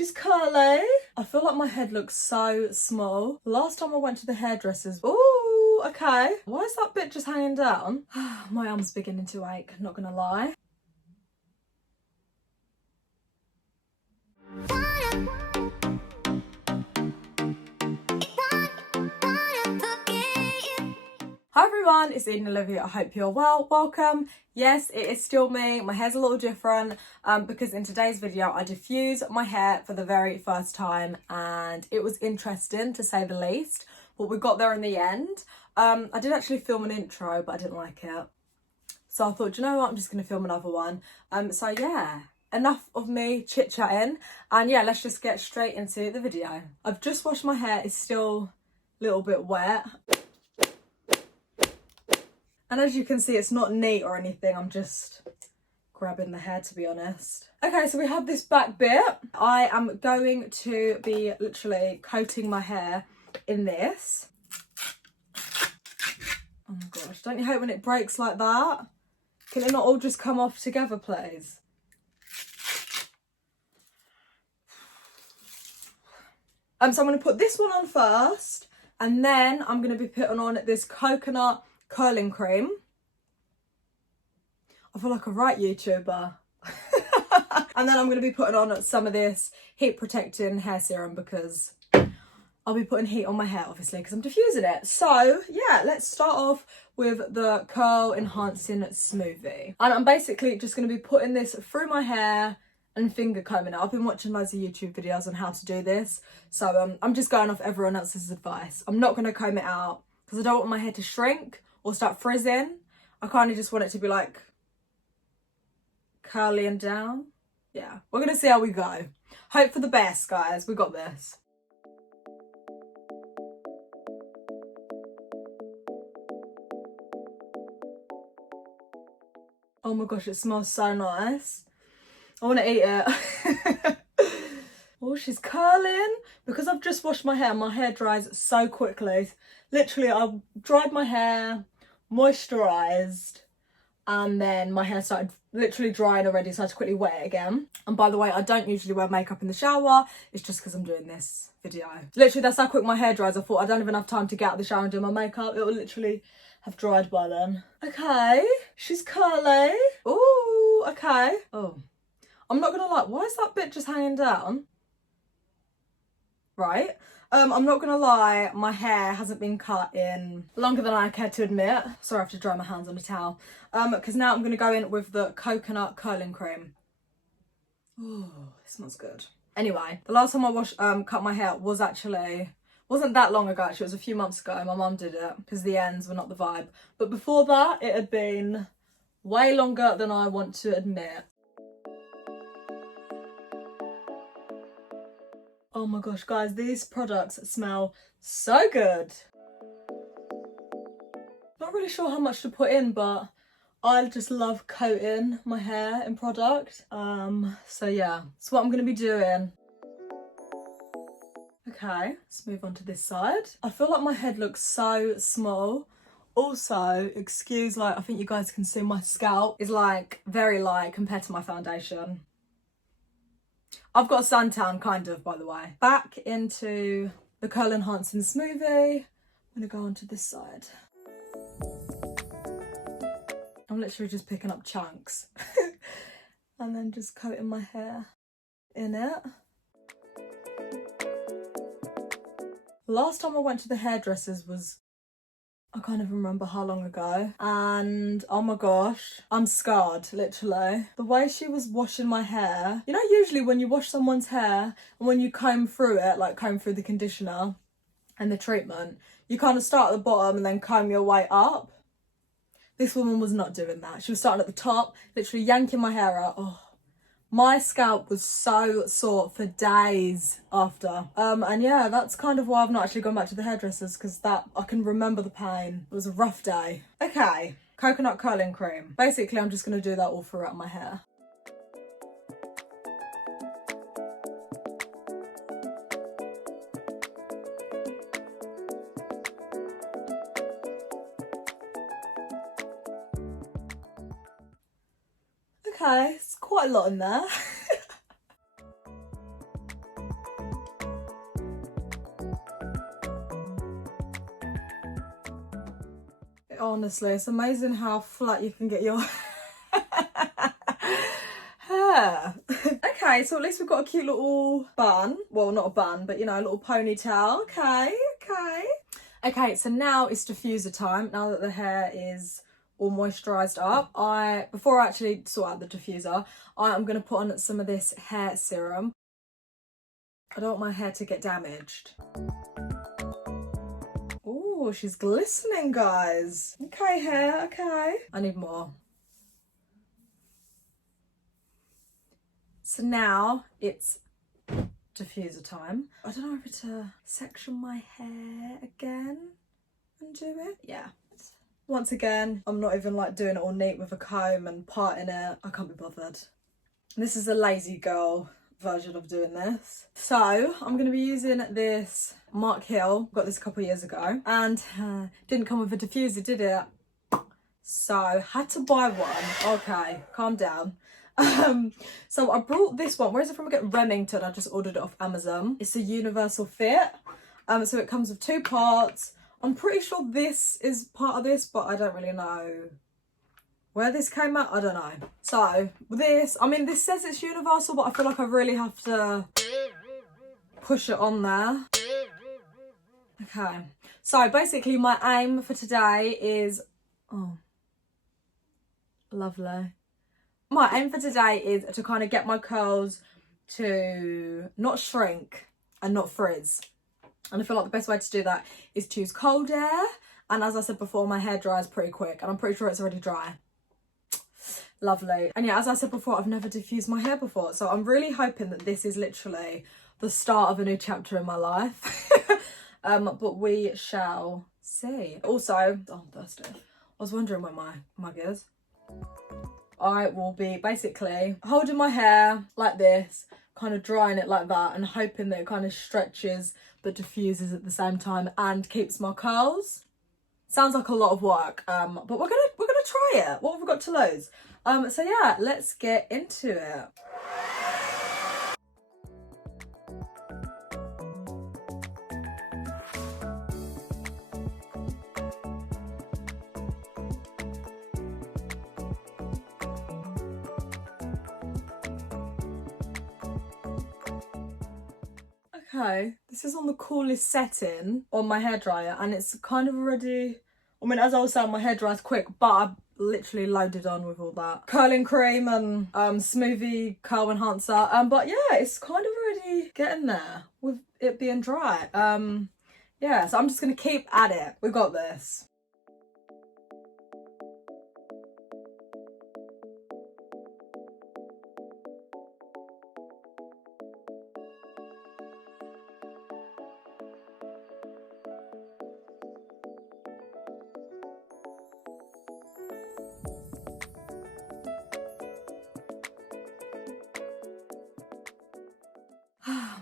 she's curly. I feel like my head looks so small. Last time I went to the hairdressers, ooh, okay. Why is that bit just hanging down? My arm's beginning to ache, not gonna lie. Hi everyone, it's Eden-Olivia. I hope you're well. Welcome. Yes, it is still me. My hair's a little different because in today's video I diffuse my hair for the very first time and it was interesting to say the least, but we got there in the end. I did actually film an intro but I didn't like it. So I thought, you know what, I'm just going to film another one. So yeah, enough of me chit-chatting and yeah, let's just get straight into the video. I've just washed my hair. It's still a little bit wet. And as you can see, it's not neat or anything. I'm just grabbing the hair, to be honest. Okay, so we have this back bit. I am going to be literally coating my hair in this. Oh my gosh, don't you hate when it breaks like that? Can it not all just come off together, please? So I'm going to put this one on first, and then I'm going to be putting on this coconut curling cream. I feel like a right YouTuber. And then I'm going to be putting on some of this heat protecting hair serum because I'll be putting heat on my hair, obviously, because I'm diffusing it. So yeah, let's start off with the curl enhancing smoothie. And I'm basically just going to be putting this through my hair and finger combing it. I've been watching loads of YouTube videos on how to do this. So I'm just going off everyone else's advice. I'm not going to comb it out because I don't want my hair to shrink or start frizzing. I kind of just want it to be like curly and down. Yeah, we're gonna see how we go. Hope for the best, guys. We got this. Oh my gosh, it smells so nice. I want to eat it. Oh, she's curling. Because I've just washed my hair dries so quickly. Literally, I've dried my hair, moisturised, and then my hair started literally drying already, so I had to quickly wet it again. And by the way, I don't usually wear makeup in the shower. It's just because I'm doing this video. Literally, that's how quick my hair dries. I thought I don't even have time to get out of the shower and do my makeup. It will literally have dried by then. Okay, she's curly. Ooh, okay. Oh, I'm not gonna lie. Why is that bit just hanging down? Right. I'm not gonna lie, my hair hasn't been cut in longer than I care to admit. Sorry, I have to dry my hands on a towel. Because now I'm gonna go in with the coconut curling cream. Oh, it smells good. Anyway, the last time I cut my hair wasn't that long ago actually, it was a few months ago. My mum did it because the ends were not the vibe. But before that, it had been way longer than I want to admit. Oh my gosh, guys, these products smell so good. Not really sure how much to put in, but I just love coating my hair in product. So yeah, that's what I'm going to be doing. Okay, let's move on to this side. I feel like my head looks so small. Also, I think you guys can see my scalp is like very light compared to my foundation. I've got a suntan kind of, by the way. Back into the curl enhancing smoothie. I'm gonna go onto this side. I'm literally just picking up chunks and then just coating my hair in it. Last time I went to the hairdressers was, I can't even remember how long ago, and oh my gosh, I'm scarred, literally. The way she was washing my hair, you know, usually when you wash someone's hair and when you comb through it, like comb through the conditioner and the treatment, you kind of start at the bottom and then comb your way up. This woman was not doing that. She was starting at the top, literally yanking my hair out. Oh, my scalp was so sore for days after. And yeah, that's kind of why I've not actually gone back to the hairdressers, because I can remember the pain. It was a rough day. Okay, coconut curling cream. Basically, I'm just going to do that all throughout my hair. Okay, it's quite a lot in there. Honestly, it's amazing how flat you can get your hair. Okay, so at least we've got a cute little bun. Well, not a bun, but you know, a little ponytail. Okay, okay. Okay, so now it's diffuser time. Now that the hair is all moisturised up, before I actually sort out the diffuser, I am going to put on some of this hair serum. I don't want my hair to get damaged. Oh, she's glistening, guys. Okay, hair, okay. I need more. So now it's diffuser time. I don't know whether to section my hair again and do it. Yeah. Once again, I'm not even like doing it all neat with a comb and parting it. I can't be bothered. This is a lazy girl version of doing this. So I'm going to be using this Mark Hill. Got this a couple of years ago and didn't come with a diffuser, did it? So had to buy one. Okay, calm down. So I brought this one. Where is it from again? Remington. I just ordered it off Amazon. It's a universal fit. So it comes with 2 parts. I'm pretty sure this is part of this, but I don't really know where this came out. I don't know. So this, I mean, this says it's universal, but I feel like I really have to push it on there. Okay. So basically my aim for today is, oh, lovely. My aim for today is to kind of get my curls to not shrink and not frizz. And I feel like the best way to do that is to use cold air. And as I said before, my hair dries pretty quick and I'm pretty sure it's already dry. Lovely. And yeah, as I said before, I've never diffused my hair before. So I'm really hoping that this is literally the start of a new chapter in my life. But we shall see. Also, oh, I'm thirsty. I was wondering where my mug is. I will be basically holding my hair like this, kind of drying it like that and hoping that it kind of stretches but diffuses at the same time and keeps my curls. Sounds like a lot of work, but we're gonna try it. What have we got to lose? So yeah, let's get into it. Okay, this is on the coolest setting on my hairdryer and it's kind of already, I mean, as I was saying, my hair dries quick, but I've literally loaded on with all that curling cream and Smoothie curl enhancer. But yeah, it's kind of already getting there with it being dry. Yeah, so I'm just gonna keep at it. We got this.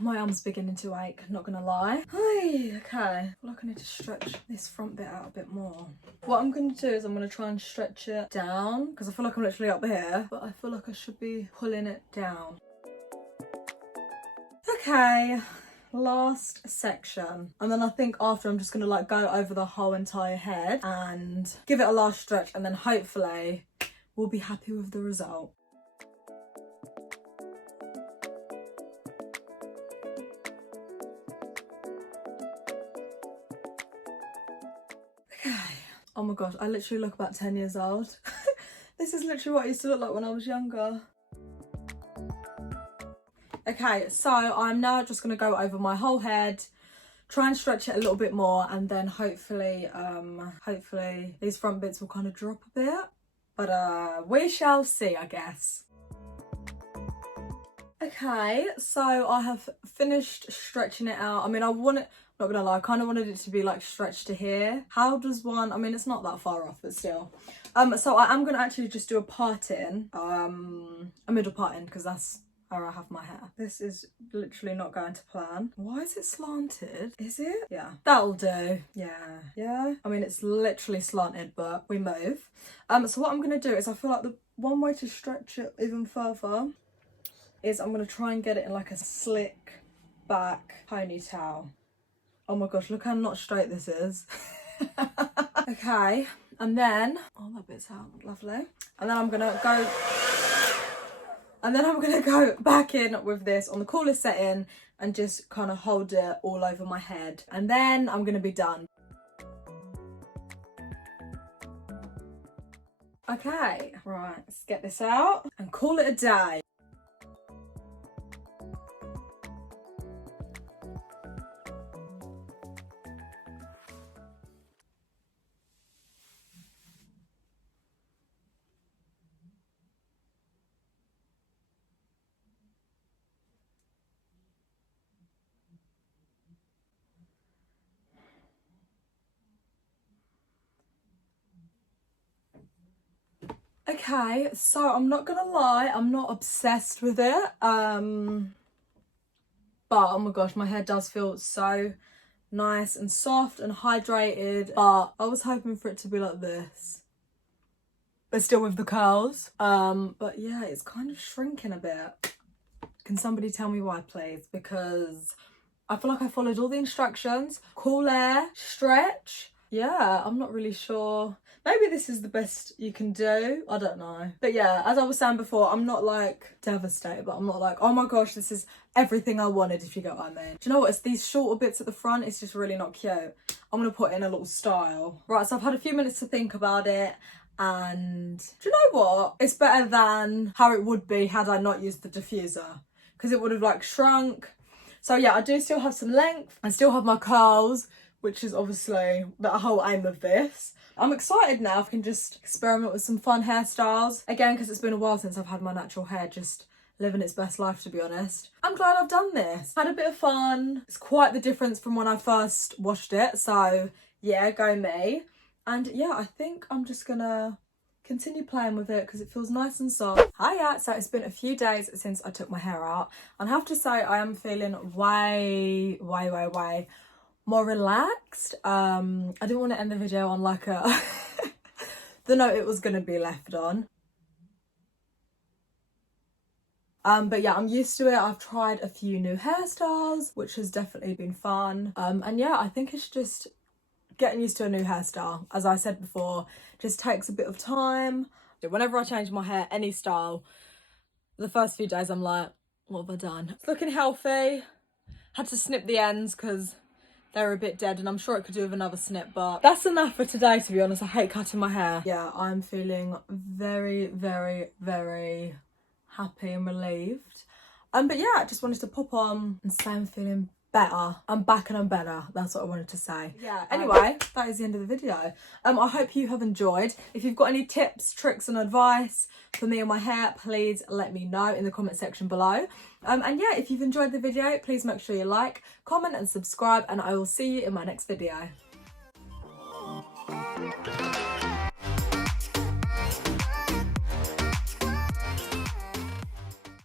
My arm's beginning to ache, not gonna lie. Hey, okay, I feel like I need to stretch this front bit out a bit more. What I'm gonna do is I'm gonna try and stretch it down because I feel like I'm literally up here, but I feel like I should be pulling it down. Okay, last section. And then I think after I'm just gonna like go over the whole entire head and give it a last stretch and then hopefully we'll be happy with the result. Oh my gosh, I literally look about 10 years old. This is literally what I used to look like when I was younger. Okay, so I'm now just going to go over my whole head, try and stretch it a little bit more, and then hopefully these front bits will kind of drop a bit. But we shall see, I guess. Okay, so I have finished stretching it out. I mean, not gonna lie, I kind of wanted it to be like stretched to here. How does one, I mean, it's not that far off, but still. So I am gonna actually just do a parting, a middle parting, because that's how I have my hair. This is literally not going to plan. Why is it slanted? Is it? Yeah, that'll do. Yeah. I mean, it's literally slanted, but we move. So what I'm gonna do is I feel like the one way to stretch it even further is I'm gonna try and get it in like a slick back ponytail. Oh my gosh, look how not straight this is. Okay, And then, oh, that bit's out, lovely. And then I'm gonna go back in with this on the coolest setting and just kind of hold it all over my head. And then I'm gonna be done. Okay, right, let's get this out and call it a day. Okay, so I'm not gonna lie, I'm not obsessed with it. But oh my gosh, my hair does feel so nice and soft and hydrated. But I was hoping for it to be like this, but still with the curls. But yeah, it's kind of shrinking a bit. Can somebody tell me why, please? Because I feel like I followed all the instructions. Cool air, stretch. Yeah, I'm not really sure. Maybe this is the best you can do. I don't know. But yeah, as I was saying before, I'm not like devastated, but I'm not like, oh my gosh, this is everything I wanted, if you get what I mean. Do you know what? It's these shorter bits at the front. It's just really not cute. I'm going to put in a little style. Right, so I've had a few minutes to think about it. And do you know what? It's better than how it would be had I not used the diffuser. Because it would have like shrunk. So yeah, I do still have some length. I still have my curls, which is obviously the whole aim of this. I'm excited now. I can just experiment with some fun hairstyles. Again, because it's been a while since I've had my natural hair, just living its best life, to be honest. I'm glad I've done this. Had a bit of fun. It's quite the difference from when I first washed it. So yeah, go me. And yeah, I think I'm just gonna continue playing with it because it feels nice and soft. Hiya, so it's been a few days since I took my hair out. And I have to say I am feeling way more relaxed. I didn't want to end the video on like a the note it was going to be left on. But yeah, I'm used to it. I've tried a few new hairstyles, which has definitely been fun. And yeah, I think it's just getting used to a new hairstyle. As I said before, just takes a bit of time. Whenever I change my hair, any style, the first few days I'm like, what have I done? It's looking healthy. Had to snip the ends because they're a bit dead and I'm sure it could do with another snip, but that's enough for today, to be honest. I hate cutting my hair. Yeah, I'm feeling very happy and relieved. But yeah, I just wanted to pop on and say I'm feeling better. I'm back and I'm better. That's what I wanted to say. Yeah, anyway, that is the end of the video. I hope you have enjoyed. If you've got any tips, tricks and advice for me and my hair, please let me know in the comment section below. And yeah, if you've enjoyed the video, please make sure you like, comment and subscribe, and I will see you in my next video.